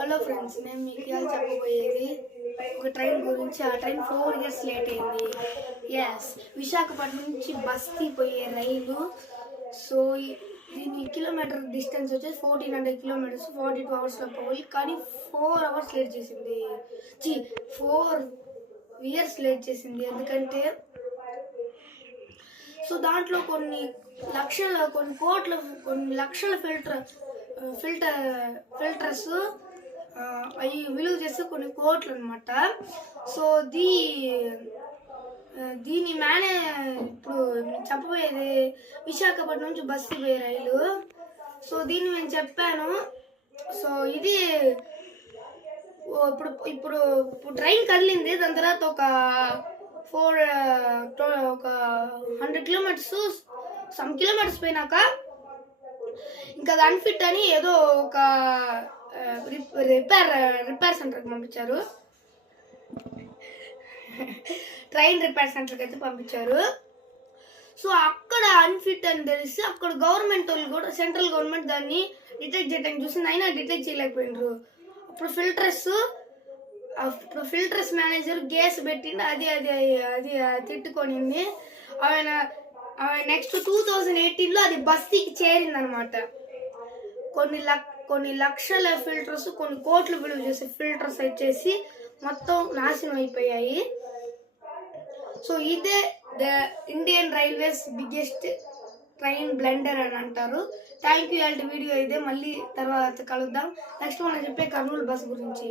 Hello friends, నేను మీకు ఇవాళ చెప్పబోయేది ఒక ట్రైన్ గురించి. ఆ ట్రైన్ 4 ఇయర్స్ లేట్ అయింది. విశాఖపట్నం నుంచి బస్తీ పోయే రైలు. సో దీని కిలోమీటర్ డిస్టెన్స్ వచ్చేసి 1400 కిలోమీటర్స్, 42 అవర్స్లో పోవాలి. కానీ 4 అవర్స్ లేట్ చేసింది. 4 ఇయర్స్ లేట్ చేసింది. ఎందుకంటే సో దాంట్లో కొన్ని లక్షల ఫిల్టర్స్ అవి విలువ చేస్తే కొన్ని కోట్లు అనమాట. సో దీని ఇప్పుడు చెప్పబోయేది విశాఖపట్నం నుంచి బస్సు పోయే రైలు. సో దీన్ని నేను చెప్పాను. సో ఇది ఇప్పుడు ట్రైన్ కదిలింది. దాని తర్వాత ఒక 100 కిలోమీటర్స్ పోయినాక ఇంకా అది అన్ఫిట్ అని ఏదో ఒక రిపేర్ సెంటర్కి పంపించారు. ట్రైన్ రిపేర్ సెంటర్కి అయితే పంపించారు. సో అక్కడ అన్ఫిట్ అని తెలిసి అక్కడ గవర్నమెంట్ వాళ్ళు కూడా, సెంట్రల్ గవర్నమెంట్ దాన్ని డిటెక్ట్ చేయడానికి చూసింది. అయినా డిటెక్ట్ చేయలేకపోయినారు. అప్పుడు ఫిల్టర్స్ మేనేజర్ గ్యాస్ పెట్టింది. అది తిట్టుకొనింది. ఆయన నెక్స్ట్ 2018లో అది బస్తీకి చేరిందనమాట. కొన్ని లక్షల ఫిల్టర్స్, కొన్ని కోట్లు విలువ చేసే ఫిల్టర్స్ వచ్చేసి మొత్తం నాశనం అయిపోయాయి. సో ఇదే the Indian railways biggest train blunder అని అంటారు. Thank you. వీడియో ఇదే. మళ్ళీ తర్వాత కలుద్దాం. నెక్స్ట్ మనం చెప్పే కర్నూలు బస్ గురించి.